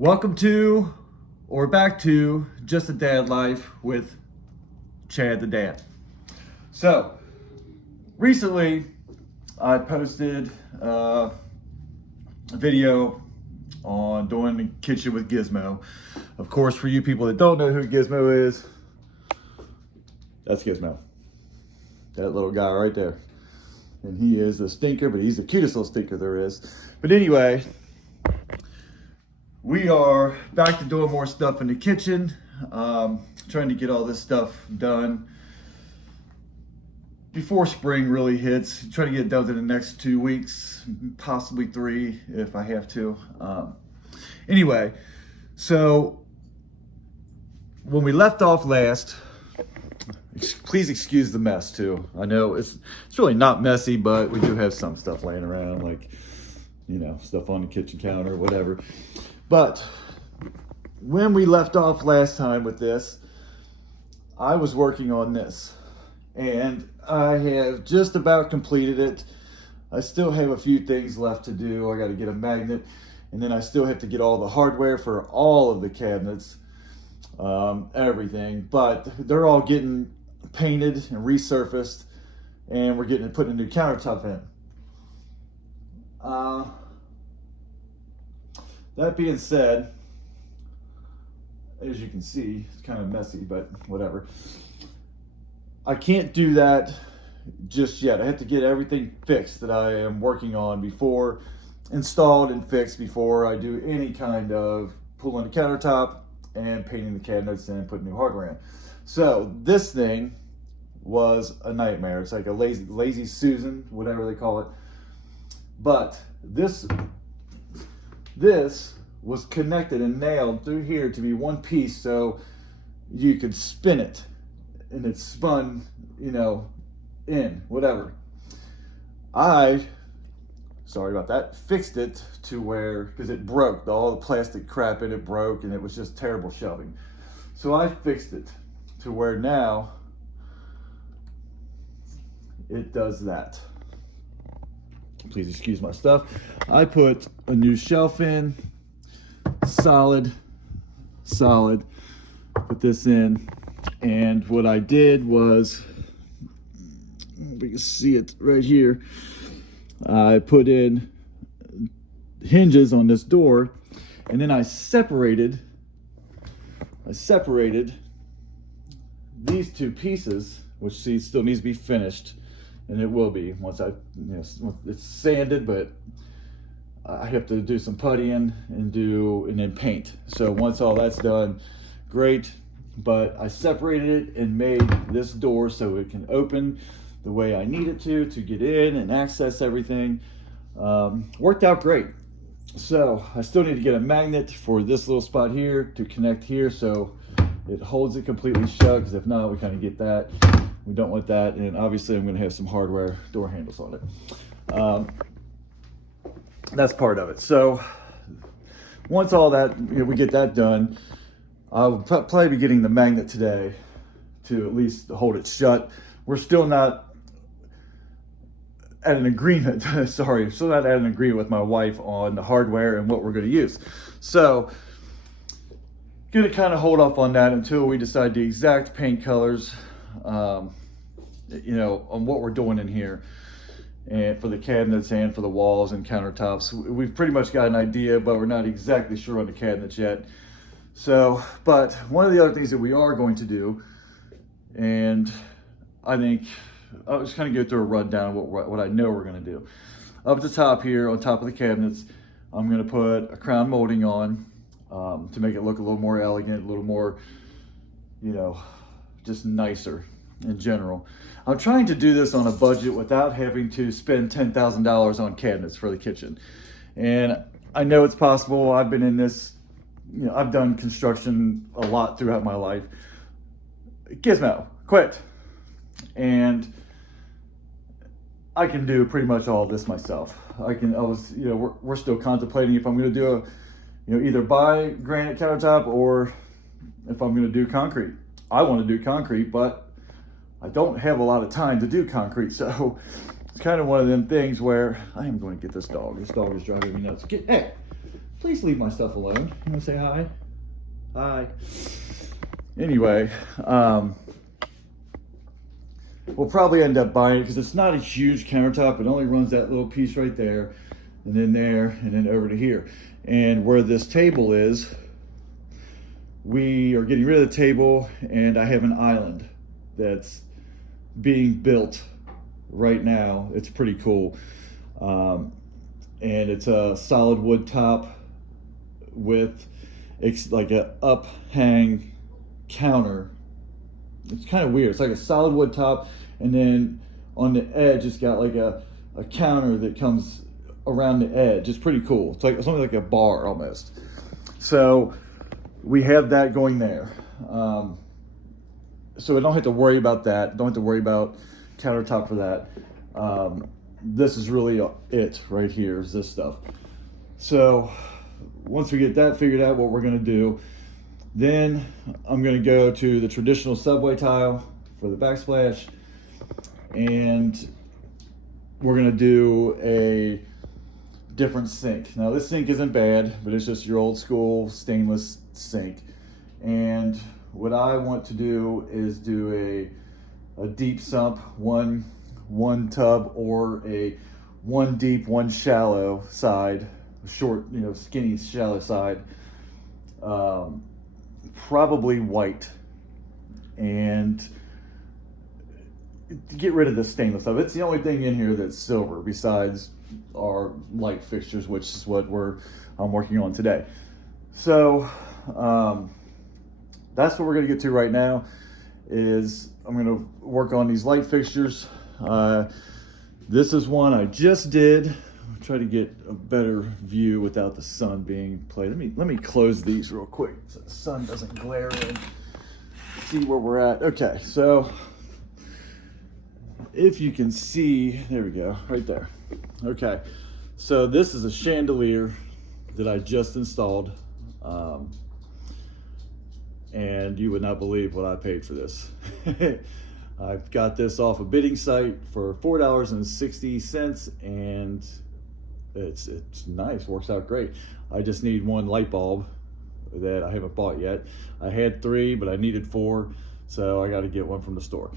Welcome to, or back to, Just a Dad Life with Chad the Dad. So, recently I posted a video on doing the kitchen with Gizmo. Of course, for you people that don't know who Gizmo is, that's Gizmo. That little guy right there. And he is a stinker, but he's the cutest little stinker there is. But anyway, we are back to doing more stuff in the kitchen, trying to get all this stuff done before spring really hits. Try to get it done in the next 2 weeks, possibly 3 if I have to. Anyway, so when we left off last, please excuse the mess too. I know it's really not messy, but we do have some stuff laying around, like, you know, stuff on the kitchen counter, whatever. But when we left off last time with this, I was working on this and I have just about completed it. I still have a few things left to do. I got to get a magnet, and then I still have to get all the hardware for all of the cabinets, everything, but they're all getting painted and resurfaced, and we're getting putting a new countertop in. That being said, as you can see, it's kind of messy, but whatever. I can't do that just yet. I have to get everything fixed that I am working on installed and fixed before I do any kind of pulling the countertop and painting the cabinets and putting new hardware in. So this thing was a nightmare. It's like a lazy Susan, whatever they call it. But this was connected and nailed through here to be one piece, so you could spin it, and it spun, you know, in whatever. Sorry about that, fixed it to where, because it broke, all the plastic crap in it broke, and it was just terrible shoving. So I fixed it to where now it does that. Please excuse my stuff. I put a new shelf in, solid, put this in, and what I did was, we can see it right here, I put in hinges on this door, and then I separated these two pieces, which still needs to be finished, and it will be once it's sanded, but I have to do some puttying and then paint. So once all that's done, great. But I separated it and made this door so it can open the way I need it to get in and access everything. Worked out great. So I still need to get a magnet for this little spot here to connect here so it holds it completely shut, because if not, we kind of get that. We don't want that. And obviously I'm going to have some hardware door handles on it. That's part of it. So once all that, we get that done, I'll probably be getting the magnet today to at least hold it shut. We're still not at an agreement. Still not at an agreement with my wife on the hardware and what we're going to use. So going to kind of hold off on that until we decide the exact paint colors, on what we're doing in here, and for the cabinets and for the walls and countertops. We've pretty much got an idea, but we're not exactly sure on the cabinets yet. So, but one of the other things that we are going to do, and I think I'll just kind of go through a rundown of what I know we're going to do. Up at the top here, on top of the cabinets, I'm going to put a crown molding on to make it look a little more elegant, a little more, just nicer in general. I'm trying to do this on a budget without having to spend $10,000 on cabinets for the kitchen. And I know it's possible. I've been in this, I've done construction a lot throughout my life. Gizmo, quit. And I can do pretty much all of this myself. We're still contemplating if I'm going to do either buy granite countertop or if I'm going to do concrete. I want to do concrete, but I don't have a lot of time to do concrete, so it's kind of one of them things where I am going to get this dog. This dog is driving me nuts. please leave my stuff alone. You want to say hi? Hi. Anyway, we'll probably end up buying it because it's not a huge countertop. It only runs that little piece right there, and then there, and then over to here. And where this table is, we are getting rid of the table, and I have an island that's being built right now. It's pretty cool. And it's a solid wood top with like a uphang counter. It's kind of weird. It's like a solid wood top, and then on the edge it's got like a counter that comes around the edge. It's pretty cool. It's something like a bar almost. So we have that going there. So I don't have to worry about that. Don't have to worry about countertop for that. This is really it right here is this stuff. So once we get that figured out, what we're gonna do, then I'm gonna go to the traditional subway tile for the backsplash, and we're gonna do a different sink. Now this sink isn't bad, but it's just your old school stainless sink. And what I want to do is do a deep sump, one tub, or a one deep, one shallow side, short, skinny, shallow side. Probably white, and to get rid of the stainless stuff. It's the only thing in here that's silver besides our light fixtures, which is what I'm working on today. So that's what we're going to get to right now. Is I'm going to work on these light fixtures. This is one I just did. I'll try to get a better view without the sun being played. Let me close these real quick so the sun doesn't glare in. See where we're at. Okay, so if you can see, there we go, right there. Okay, so this is a chandelier that I just installed, and you would not believe what I paid for this. I've got this off a bidding site for $4.60, and it's nice, works out great. I just need one light bulb that I haven't bought yet. I had 3, but I needed 4, so I got to get one from the store.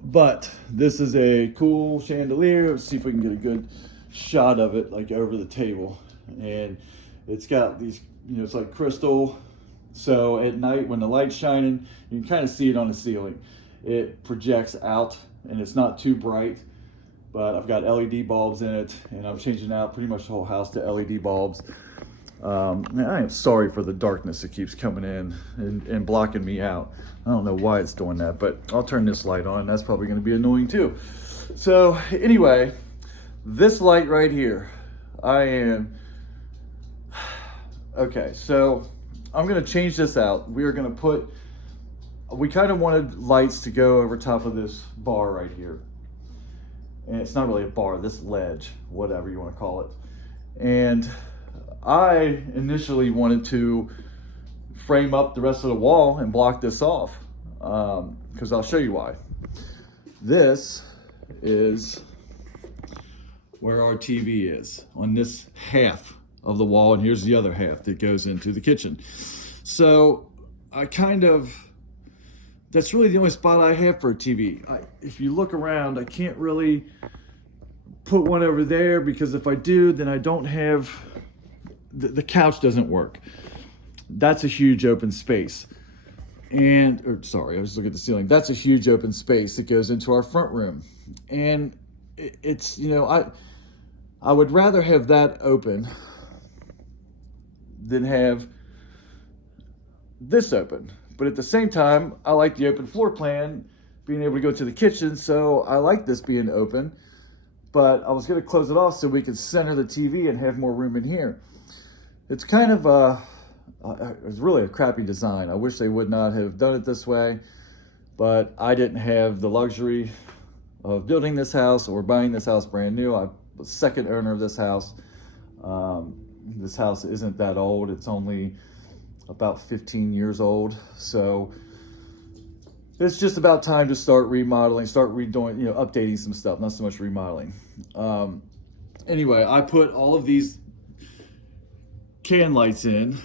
But this is a cool chandelier. Let's see if we can get a good shot of it, like over the table. And it's got these, it's like crystal. So at night when the light's shining, you can kind of see it on the ceiling. It projects out, and it's not too bright, but I've got LED bulbs in it, and I'm changing out pretty much the whole house to LED bulbs. I am sorry for the darkness that keeps coming in and blocking me out. I don't know why it's doing that, but I'll turn this light on. That's probably going to be annoying too. So anyway, this light right here, okay, so I'm going to change this out. We kind of wanted lights to go over top of this bar right here. And it's not really a bar, this ledge, whatever you want to call it. And I initially wanted to frame up the rest of the wall and block this off, because I'll show you why. This is where our TV is, on this half of the wall, and here's the other half that goes into the kitchen. So that's really the only spot I have for a TV. If you look around, I can't really put one over there, because if I do, then I don't have, the couch doesn't work. That's a huge open space. Sorry, I was looking at the ceiling. That's a huge open space that goes into our front room. And it's, I would rather have that open than have this open. But at the same time, I like the open floor plan, being able to go to the kitchen, so I like this being open. But I was going to close it off so we could center the TV and have more room in here. It's kind of it's really a crappy design. I wish they would not have done it this way, but I didn't have the luxury of building this house or buying this house brand new. I'm the second owner of this house. This house isn't that old. It's only about 15 years old. So it's just about time to start remodeling, start redoing, updating some stuff, not so much remodeling. Anyway, I put all of these can lights in.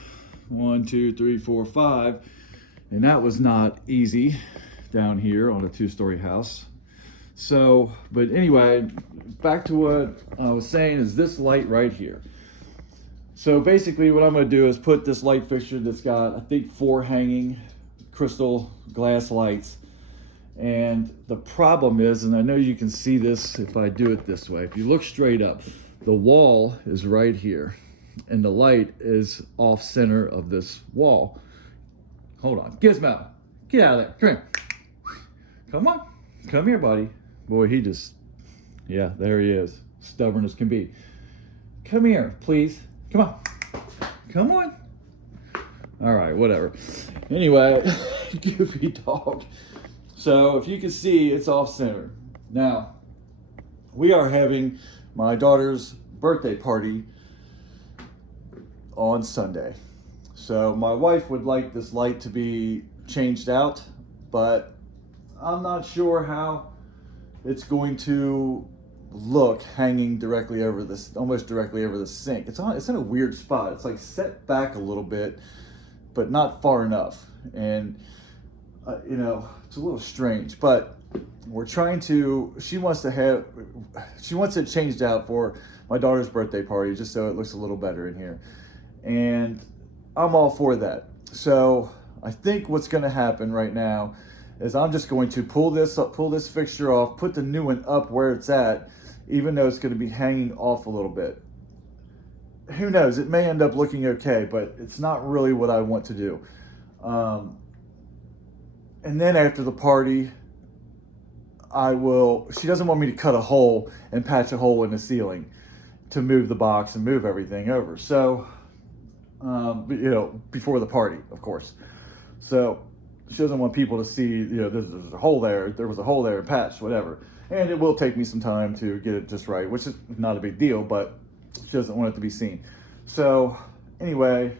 1, 2, 3, 4, 5. And that was not easy down here on a 2-story house. So, but anyway, back to what I was saying is this light right here. So basically what I'm going to do is put this light fixture that's got, I think, 4 hanging crystal glass lights. And the problem is, and I know you can see this if I do it this way, if you look straight up, the wall is right here and the light is off center of this wall. Hold on, Gizmo, get out of there, come here. Come on, come here, buddy. Boy, he just, yeah, there he is, stubborn as can be. Come here, please, come on, come on. All right, whatever. Anyway, goofy dog. So if you can see, it's off center. Now, we are having my daughter's birthday party on Sunday. So my wife would like this light to be changed out, but I'm not sure how it's going to look hanging directly over this, almost directly over the sink. It's in a weird spot. It's like set back a little bit, but not far enough. And you know, it's a little strange, but we're trying to, she wants it changed out for my daughter's birthday party, just so it looks a little better in here. And I'm all for that. So I think what's going to happen right now is I'm just going to pull this fixture off, put the new one up where it's at, even though it's going to be hanging off a little bit. Who knows? It may end up looking okay, but it's not really what I want to do. And then after the party, she doesn't want me to cut a hole and patch a hole in the ceiling to move the box and move everything over. So, you know, before the party, of course. So she doesn't want people to see, you know, there's a hole there, there was a hole there, patched, whatever. And it will take me some time to get it just right, which is not a big deal, but she doesn't want it to be seen. So anyway,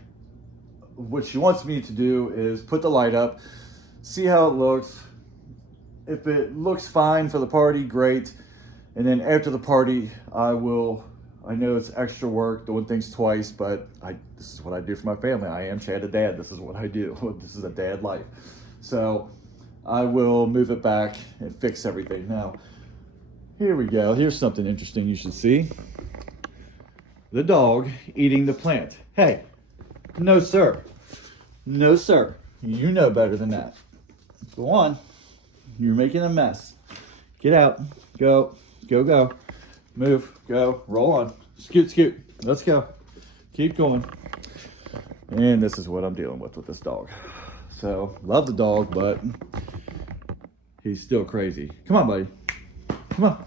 what she wants me to do is put the light up, see how it looks. If it looks fine for the party, great. And then after the party, I know it's extra work, doing things twice, but this is what I do for my family. I am Chad a dad. This is what I do. This is a dad life. So I will move it back and fix everything. Now, here we go. Here's something interesting you should see. The dog eating the plant. Hey, no sir. No sir. You know better than that. Go on. You're making a mess. Get out. Go. Go, go. Move. Go. Roll on. Scoot, scoot. Let's go. Keep going. And this is what I'm dealing with this dog. So, love the dog, but he's still crazy. Come on, buddy. Come on.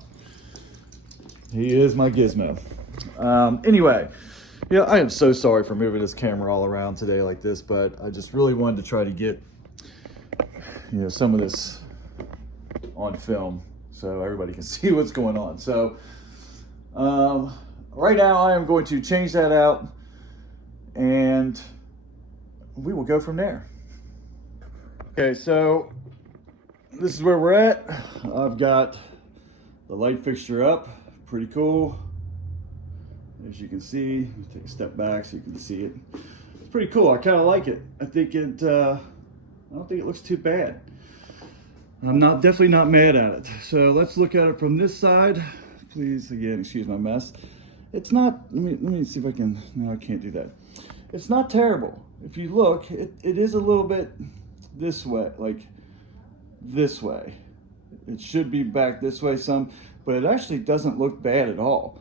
He is my Gizmo. Anyway, yeah, I am so sorry for moving this camera all around today like this, but I just really wanted to try to get, you know, some of this on film so everybody can see what's going on. So right now I am going to change that out and we will go from there. Okay, so this is where we're at. I've got the light fixture up, pretty cool. As you can see, take a step back so you can see it. It's pretty cool. I kind of like it. I think I don't think it looks too bad. I'm definitely not mad at it. So let's look at it from this side. Please, again, excuse my mess. It's not, let me see if I can, no, I can't do that. It's not terrible. If you look, it is a little bit this way, like this way. It should be back this way some, but it actually doesn't look bad at all.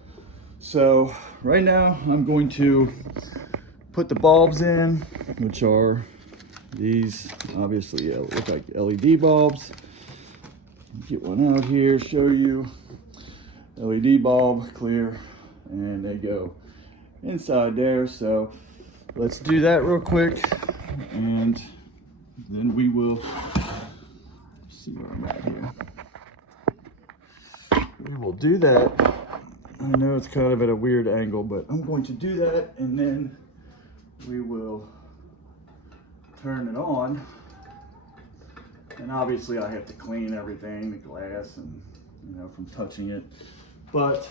So right now I'm going to put the bulbs in, which are these, obviously look like LED bulbs. Get one out here, show you. LED bulb, clear, and they go inside there. So let's do that real quick, and then we will see where I'm at here. We will do that. I know it's kind of at a weird angle, but I'm going to do that, and then we will turn it on. And obviously I have to clean everything, the glass, and you know, from touching it. But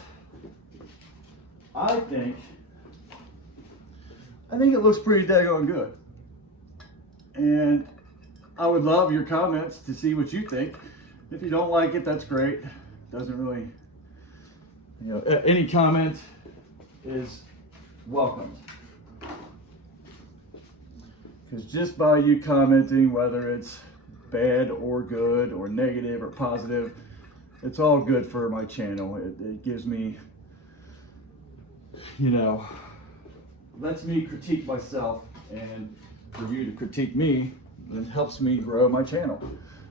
I think I think it looks pretty daggone good. And I would love your comments to see what you think. If you don't like it, that's great. Doesn't really, any comment is welcomed. Because just by you commenting, whether it's bad or good or negative or positive, it's all good for my channel. It gives me, lets me critique myself, and for you to critique me, it helps me grow my channel.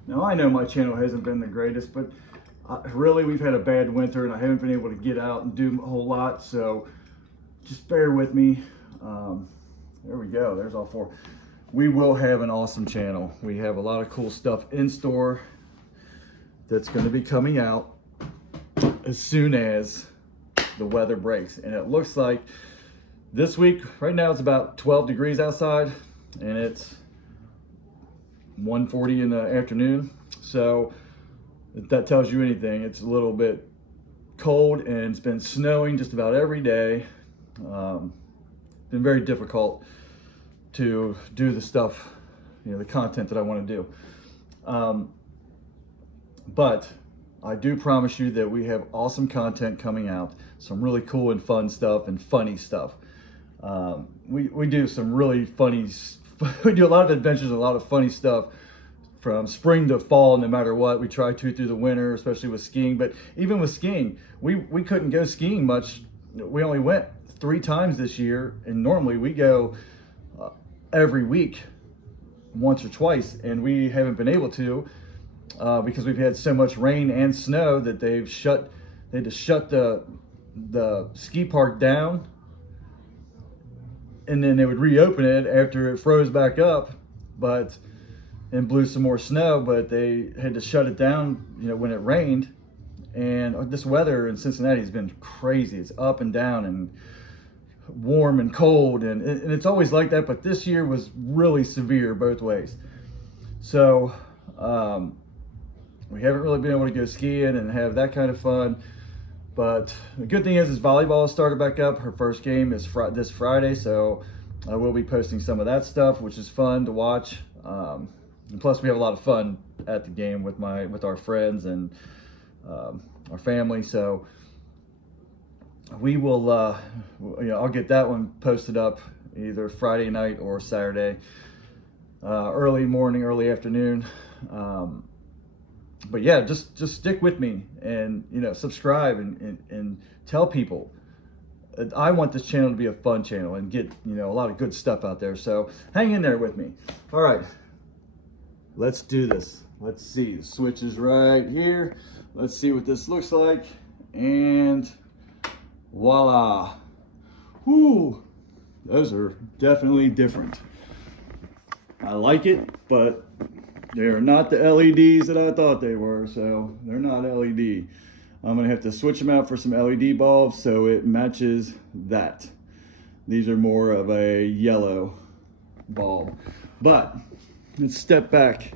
Now I know my channel hasn't been the greatest, but really we've had a bad winter and I haven't been able to get out and do a whole lot, so just bear with me. There we go, there's all 4. We will have an awesome channel. We have a lot of cool stuff in store that's going to be coming out as soon as the weather breaks. And it looks like this week, right now it's about 12 degrees outside and it's 1:40 in the afternoon. So if that tells you anything, it's a little bit cold and it's been snowing just about every day. Been very difficult to do the stuff, the content that I want to do. But I do promise you that we have awesome content coming out, some really cool and fun stuff and funny stuff. We do some really funny, we do a lot of adventures, a lot of funny stuff from spring to fall, no matter what. We try to through the winter, especially with skiing. But even with skiing, we couldn't go skiing much. We only went 3 times this year, and normally we go every week, once or twice, and we haven't been able to because we've had so much rain and snow that they had to shut the ski park down, and then they would reopen it after it froze back up, and blew some more snow, but they had to shut it down, when it rained. And this weather in Cincinnati has been crazy. It's up and down and warm and cold, and it's always like that, but this year was really severe both ways. So we haven't really been able to go skiing and have that kind of fun. But the good thing is volleyball has started back up. Her first game is this Friday, so I will be posting some of that stuff, which is fun to watch. And plus we have a lot of fun at the game with our friends and our family. So we will, I'll get that one posted up either Friday night or Saturday, early morning, early afternoon. But yeah, just stick with me and, subscribe and tell people. I want this channel to be a fun channel and get, a lot of good stuff out there. So hang in there with me. All right, let's do this. Let's see, the switch is right here. Let's see what this looks like. And voila. Whoo, those are definitely different. I like it, but they're not the LEDs that I thought they were, so they're not LED. I'm gonna have to switch them out for some LED bulbs so it matches that. These are more of a yellow bulb. But let's step back,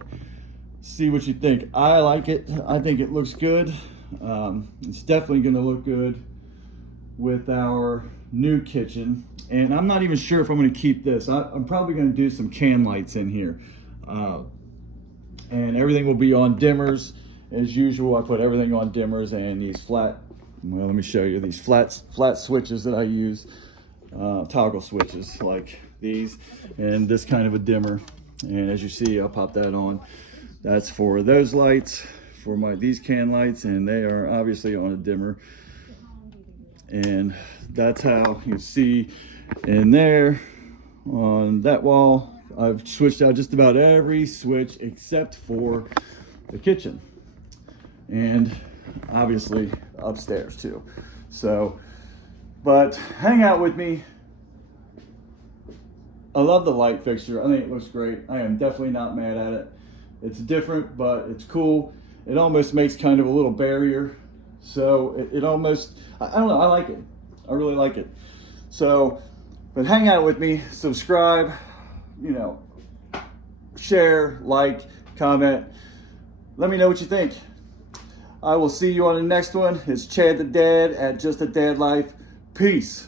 see what you think. I like it. I think it looks good. It's definitely gonna look good with our new kitchen. And I'm not even sure if I'm gonna keep this. I'm probably gonna do some can lights in here. And everything will be on dimmers. As usual, I put everything on dimmers, and these flat, well, let me show you these flat switches that I use, toggle switches like these, and this kind of a dimmer. And as you see, I'll pop that on. That's for those lights, for these can lights, and they are obviously on a dimmer. And that's how you see in there on that wall. I've switched out just about every switch except for the kitchen, and obviously upstairs too. So, but hang out with me. I love the light fixture. I think it looks great. I am definitely not mad at it. It's different, but it's cool. It almost makes kind of a little barrier. So it almost, I don't know, I like it. I really like it. So, but hang out with me, subscribe, share, like, comment. Let me know what you think. I will see you on the next one. It's Chad the Dad at Just a Dad Life. Peace.